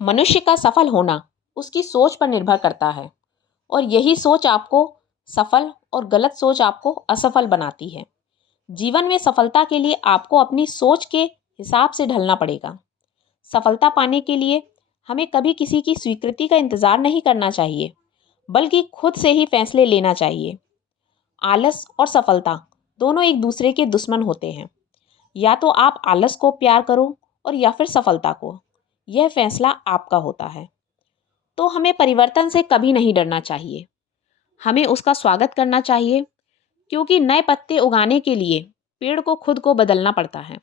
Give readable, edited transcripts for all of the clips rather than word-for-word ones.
मनुष्य का सफल होना उसकी सोच पर निर्भर करता है और यही सोच आपको सफल और गलत सोच आपको असफल बनाती है। जीवन में सफलता के लिए आपको अपनी सोच के हिसाब से ढलना पड़ेगा। सफलता पाने के लिए हमें कभी किसी की स्वीकृति का इंतज़ार नहीं करना चाहिए, बल्कि खुद से ही फैसले लेना चाहिए। आलस और सफलता दोनों एक दूसरे के दुश्मन होते हैं। या तो आप आलस को प्यार करो और या फिर सफलता को। यह फैसला आपका होता है। तो हमें परिवर्तन से कभी नहीं डरना चाहिए। हमें उसका स्वागत करना चाहिए, क्योंकि नए पत्ते उगाने के लिए पेड़ को खुद को बदलना पड़ता है।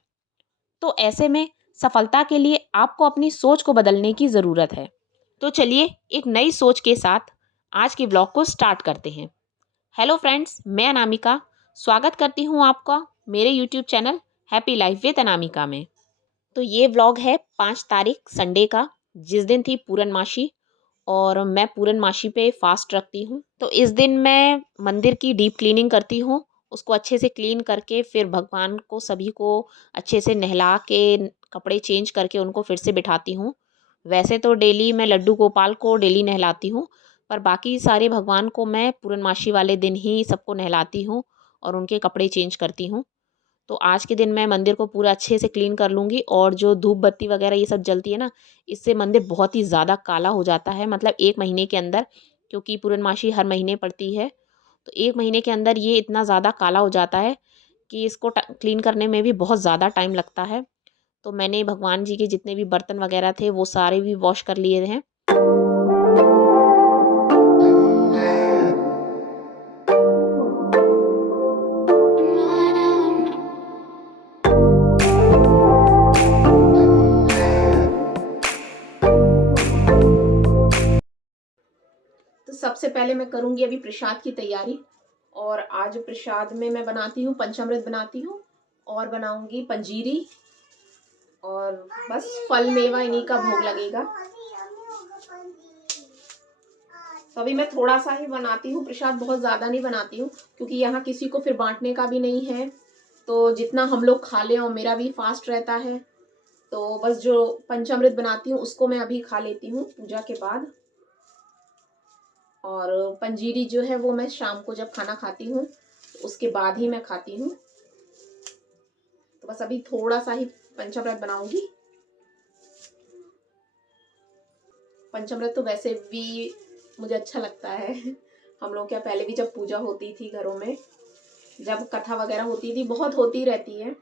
तो ऐसे में सफलता के लिए आपको अपनी सोच को बदलने की ज़रूरत है। तो चलिए एक नई सोच के साथ आज के ब्लॉग को स्टार्ट करते हैं। हेलो फ्रेंड्स, मैं अनामिका स्वागत करती हूँ आपका मेरे YouTube channel happy life with Anamika में। तो ये व्लॉग है 5 तारीख संडे का, जिस दिन थी पूर्णमासी और मैं पूर्णमासी पे फास्ट रखती हूँ। तो इस दिन मैं मंदिर की डीप क्लीनिंग करती हूँ। उसको अच्छे से क्लीन करके फिर भगवान को सभी को अच्छे से नहला के कपड़े चेंज करके उनको फिर से बिठाती हूँ। वैसे तो डेली मैं लड्डू गोपाल को डेली नहलाती हूँ, पर बाकी सारे भगवान को मैं पूर्णमासी वाले दिन ही सबको नहलाती हूँ और उनके कपड़े चेंज करती हूँ। तो आज के दिन मैं मंदिर को पूरा अच्छे से क्लीन कर लूँगी और जो धूप बत्ती वगैरह ये सब जलती है ना, इससे मंदिर बहुत ही ज़्यादा काला हो जाता है, मतलब 1 महीने के अंदर, क्योंकि पूर्णमासी हर महीने पड़ती है। तो 1 महीने के अंदर ये इतना ज़्यादा काला हो जाता है कि इसको क्लीन करने में भी बहुत ज़्यादा टाइम लगता है। तो मैंने भगवान जी के जितने भी बर्तन वगैरह थे वो सारे भी वॉश कर लिए हैं। तो सबसे पहले मैं करूँगी अभी प्रसाद की तैयारी। और आज प्रसाद में मैं बनाती हूँ, पंचामृत बनाती हूँ और बनाऊंगी पंजीरी, और बस फल मेवा इन्हीं का भोग लगेगा। तो अभी मैं थोड़ा सा ही बनाती हूँ प्रसाद, बहुत ज़्यादा नहीं बनाती हूँ, क्योंकि यहाँ किसी को फिर बांटने का भी नहीं है। तो जितना हम लोग खा लें, और मेरा भी फास्ट रहता है, तो बस जो पंचामृत बनाती हूँ उसको मैं अभी खा लेती हूँ पूजा के बाद। और पंजीरी जो है वो मैं शाम को जब खाना खाती हूँ तो उसके बाद ही मैं खाती हूँ। तो बस अभी थोड़ा सा ही पंचामृत बनाऊंगी। पंचामृत तो वैसे भी मुझे अच्छा लगता है। हम लोग क्या पहले भी जब पूजा होती थी घरों में, जब कथा वगैरह होती थी, बहुत होती रहती है,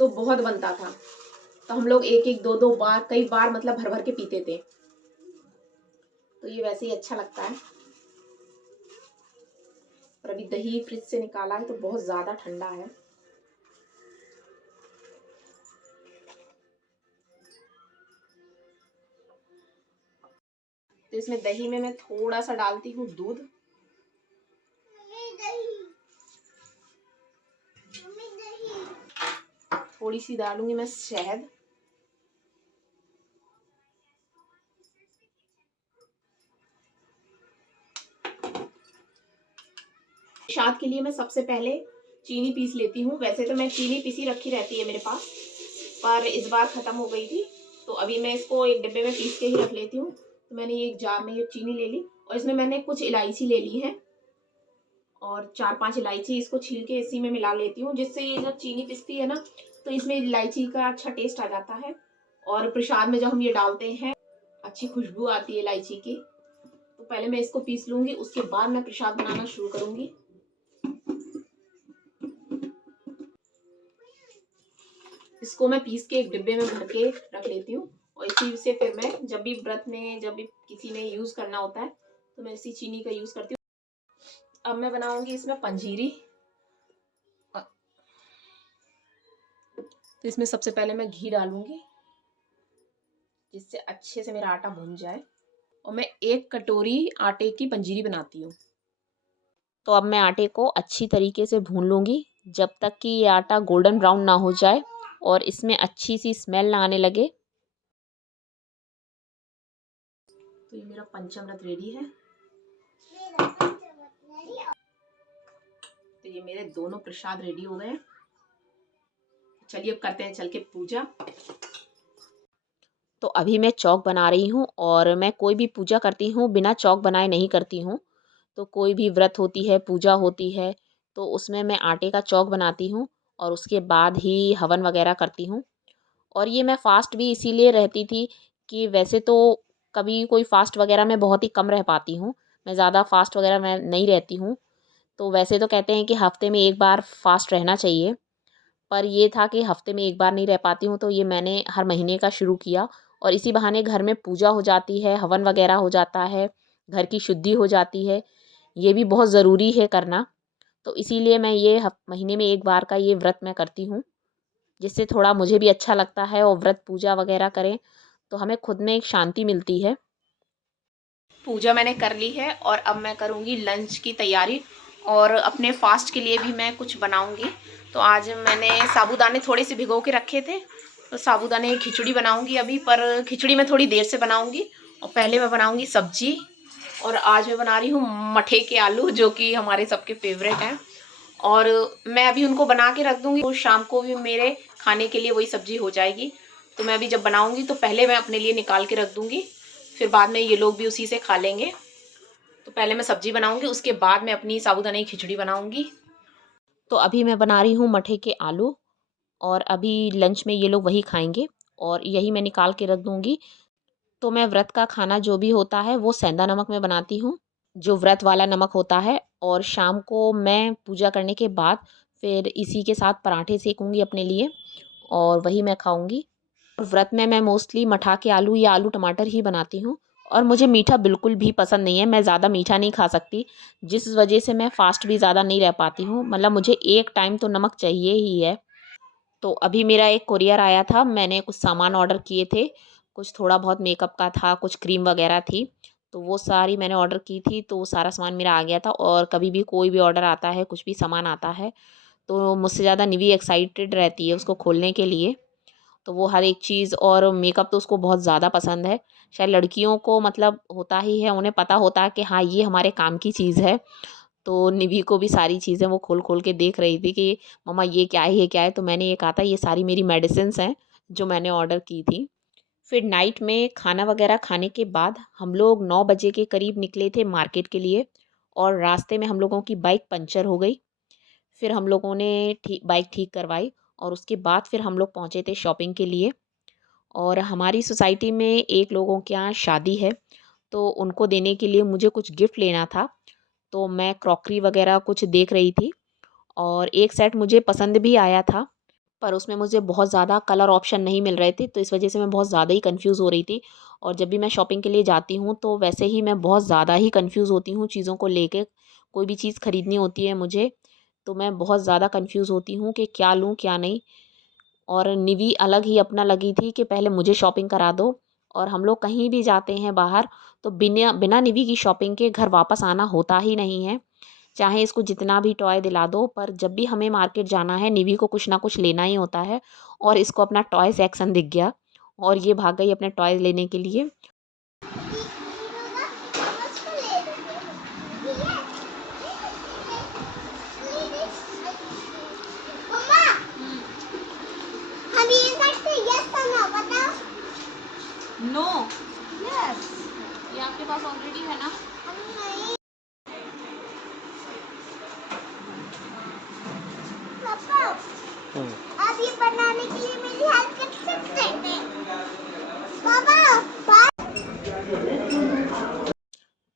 तो बहुत बनता था। तो हम लोग एक एक दो दो बार, कई बार मतलब भर भर के पीते थे। तो ये वैसे ही अच्छा लगता है। और अभी दही फ्रिज से निकाला है तो बहुत ज़्यादा ठंडा है। तो इसमें दही में मैं थोड़ा सा डालती हूँ दूध। थोड़ी सी डालूंगी मैं शहद। प्रसाद के लिए मैं सबसे पहले चीनी पीस लेती हूँ। वैसे तो मैं चीनी पीसी रखी रहती है मेरे पास, पर इस बार ख़त्म हो गई थी, तो अभी मैं इसको एक डिब्बे में पीस के ही रख लेती हूँ। तो मैंने एक जार में ये चीनी ले ली और इसमें मैंने कुछ इलायची ले ली है और 4-5 इलायची इसको छील के इसी में मिला लेती हूँ, जिससे ये जब चीनी पिसती है ना तो इसमें इलायची का अच्छा टेस्ट आ जाता है। और प्रसाद में जब हम ये डालते हैं अच्छी खुशबू आती है इलायची की। तो पहले मैं इसको पीस लूँगी, उसके बाद मैं प्रसाद बनाना शुरू करूँगी। इसको मैं पीस के एक डिब्बे में भर के रख लेती हूँ और इसी से फिर मैं जब भी व्रत में, जब भी किसी ने यूज़ करना होता है, तो मैं इसी चीनी का यूज़ करती हूँ। अब मैं बनाऊंगी इसमें पंजीरी। तो इसमें सबसे पहले मैं घी डालूंगी, जिससे अच्छे से मेरा आटा भून जाए। और मैं 1 कटोरी आटे की पंजीरी बनाती हूँ। तो अब मैं आटे को अच्छी तरीके से भून लूँगी जब तक कि ये आटा गोल्डन ब्राउन ना हो जाए और इसमें अच्छी सी स्मेल ना आने लगे। तो ये मेरा पंचामृत रेडी है। तो ये मेरे दोनों प्रसाद रेडी हो गए। चलिए अब करते हैं चल के पूजा। तो अभी मैं चौक बना रही हूँ और मैं कोई भी पूजा करती हूँ बिना चौक बनाए नहीं करती हूँ। तो कोई भी व्रत होती है, पूजा होती है, तो उसमें मैं आटे का चौक बनाती हूँ और उसके बाद ही हवन वगैरह करती हूँ। और ये मैं फ़ास्ट भी इसीलिए रहती थी कि वैसे तो कभी कोई फ़ास्ट वगैरह मैं बहुत ही कम रह पाती हूँ। मैं ज़्यादा फ़ास्ट वगैरह मैं नहीं रहती हूँ। तो वैसे तो कहते हैं कि हफ़्ते में 1 बार फ़ास्ट रहना चाहिए। पर ये था कि हफ़्ते में 1 बार नहीं रह पाती हूँ, तो ये मैंने हर महीने का शुरू किया और इसी बहाने घर में पूजा हो जाती है, हवन वगैरह हो जाता है, घर की शुद्धि हो जाती है। ये भी बहुत ज़रूरी है करना। तो इसीलिए मैं ये महीने में 1 बार का ये व्रत मैं करती हूँ, जिससे थोड़ा मुझे भी अच्छा लगता है और व्रत पूजा वगैरह करें, तो हमें खुद में एक शांति मिलती है। पूजा मैंने कर ली है और अब मैं करूँगी लंच की तैयारी और अपने फास्ट के लिए भी मैं कुछ बनाऊँगी। तो आज मैंने साबूदाने थोड़े से भिगो के रखे थे, तो साबूदाने खिचड़ी बनाऊँगी अभी, पर खिचड़ी मैं थोड़ी देर से बनाऊँगी और पहले मैं बनाऊँगी सब्जी। और आज मैं बना रही हूँ मठे के आलू, जो कि हमारे सबके फेवरेट हैं। और मैं अभी उनको बना के रख दूँगी, तो शाम को भी मेरे खाने के लिए वही सब्जी हो जाएगी। तो मैं अभी जब बनाऊँगी तो पहले मैं अपने लिए निकाल के रख दूँगी, फिर बाद में ये लोग भी उसी से खा लेंगे। तो पहले मैं सब्जी बनाऊँगी, उसके बाद मैं अपनी साबूदाने की खिचड़ी बनाऊँगी। तो अभी मैं बना रही हूँ मठे के आलू और अभी लंच में ये लोग वही खाएँगे और यही मैं निकाल के रख दूँगी। तो मैं व्रत का खाना जो भी होता है वो सेंधा नमक में बनाती हूँ, जो व्रत वाला नमक होता है। और शाम को मैं पूजा करने के बाद फिर इसी के साथ पराठे सेकूँगी अपने लिए और वही मैं खाऊँगी। और व्रत में मैं मोस्टली मठा के आलू या आलू टमाटर ही बनाती हूँ और मुझे मीठा बिल्कुल भी पसंद नहीं है। मैं ज़्यादा मीठा नहीं खा सकती, जिस वजह से मैं फ़ास्ट भी ज़्यादा नहीं रह पाती हूँ। मतलब मुझे एक टाइम तो नमक चाहिए ही है। तो अभी मेरा एक कोरियर आया था, मैंने कुछ सामान ऑर्डर किए थे, कुछ थोड़ा बहुत मेकअप का था, कुछ क्रीम वगैरह थी, तो वो सारी मैंने ऑर्डर की थी, तो वो सारा सामान मेरा आ गया था। और कभी भी कोई भी ऑर्डर आता है, कुछ भी सामान आता है, तो मुझसे ज़्यादा निवी एक्साइटेड रहती है उसको खोलने के लिए। तो वो हर एक चीज़ और मेकअप तो उसको बहुत ज़्यादा पसंद है। शायद लड़कियों को मतलब होता ही है, उन्हें पता होता है कि हाँ, ये हमारे काम की चीज़ है। तो निधि को भी सारी चीज़ें वो खोल-खोल के देख रही थी कि मम्मा ये क्या है, ये क्या है? तो मैंने ये कहा था ये सारी मेरी मेडिसिन्स हैं, जो मैंने ऑर्डर की थी। फिर नाइट में खाना वगैरह खाने के बाद हम लोग 9 बजे के करीब निकले थे मार्केट के लिए और रास्ते में हम लोगों की बाइक पंचर हो गई। फिर हम लोगों ने बाइक ठीक करवाई और उसके बाद फिर हम लोग पहुँचे थे शॉपिंग के लिए। और हमारी सोसाइटी में एक लोगों के यहाँ शादी है, तो उनको देने के लिए मुझे कुछ गिफ्ट लेना था। तो मैं क्रॉकरी वगैरह कुछ देख रही थी और एक सेट मुझे पसंद भी आया था, पर उसमें मुझे बहुत ज़्यादा कलर ऑप्शन नहीं मिल रहे थे, तो इस वजह से मैं बहुत ज़्यादा ही कन्फ्यूज़ हो रही थी। और जब भी मैं शॉपिंग के लिए जाती हूँ, तो वैसे ही मैं बहुत ज़्यादा ही कन्फ्यूज़ होती हूँ चीज़ों को लेके। कोई भी चीज़ खरीदनी होती है मुझे, तो मैं बहुत ज़्यादा कन्फ्यूज़ होती हूँ कि क्या लूँ, क्या नहीं। और निवी अलग ही अपना लगी थी कि पहले मुझे शॉपिंग करा दो। और हम लोग कहीं भी जाते हैं बाहर, तो बिना बिना निवी की शॉपिंग के घर वापस आना होता ही नहीं है। चाहे इसको जितना भी टॉय दिला दो, पर जब भी हमें मार्केट जाना है निवी को कुछ ना कुछ लेना ही होता है। और इसको अपना टॉय सेक्शन दिख गया और ये भाग गई अपने टॉयज़ लेने के लिए। नो, यस, ये आपके पास ऑलरेडी है ना। पापा, आप ये बनाने के लिए मेरी हेल्प कर सकते हैं? पापा,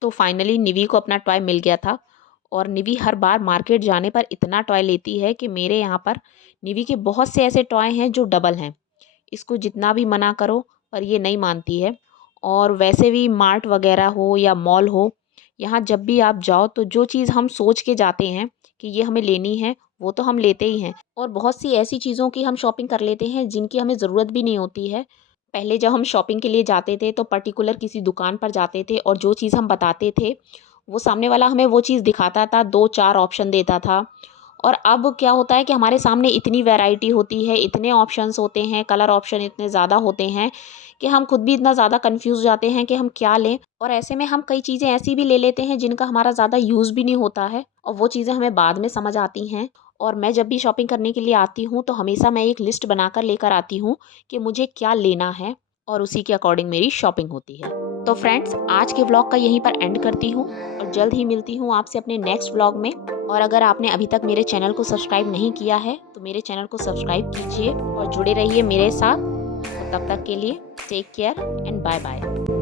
तो फाइनली निवी को अपना टॉय मिल गया था। और निवी हर बार मार्केट जाने पर इतना टॉय लेती है कि मेरे यहाँ पर निवी के बहुत से ऐसे टॉय हैं जो डबल हैं। इसको जितना भी मना करो पर ये नहीं मानती है। और वैसे भी मार्ट वगैरह हो या मॉल हो, यहाँ जब भी आप जाओ तो जो चीज़ हम सोच के जाते हैं कि ये हमें लेनी है, वो तो हम लेते ही हैं। और बहुत सी ऐसी चीज़ों की हम शॉपिंग कर लेते हैं जिनकी हमें ज़रूरत भी नहीं होती है। पहले जब हम शॉपिंग के लिए जाते थे तो पर्टिकुलर किसी दुकान पर जाते थे और जो चीज़ हम बताते थे, वो सामने वाला हमें वो चीज़ दिखाता था, 2-4 ऑप्शन देता था। और अब क्या होता है कि हमारे सामने इतनी वैरायटी होती है, इतने ऑप्शंस होते हैं, कलर ऑप्शन इतने ज़्यादा होते हैं कि हम खुद भी इतना ज़्यादा कन्फ्यूज़ हो जाते हैं कि हम क्या लें। और ऐसे में हम कई चीज़ें ऐसी भी ले लेते हैं जिनका हमारा ज़्यादा यूज़ भी नहीं होता है और वो चीज़ें हमें बाद में समझ आती हैं। और मैं जब भी शॉपिंग करने के लिए आती हूँ तो हमेशा मैं एक लिस्ट बनाकर लेकर आती हूँ कि मुझे क्या लेना है। और उसी के अकॉर्डिंग मेरी शॉपिंग होती है। तो फ्रेंड्स, आज के व्लॉग का यहीं पर एंड करती हूँ और जल्द ही मिलती हूँ आपसे अपने नेक्स्ट व्लॉग में। और अगर आपने अभी तक मेरे चैनल को सब्सक्राइब नहीं किया है तो मेरे चैनल को सब्सक्राइब कीजिए और जुड़े रहिए मेरे साथ। तो तब तक के लिए take care and bye bye.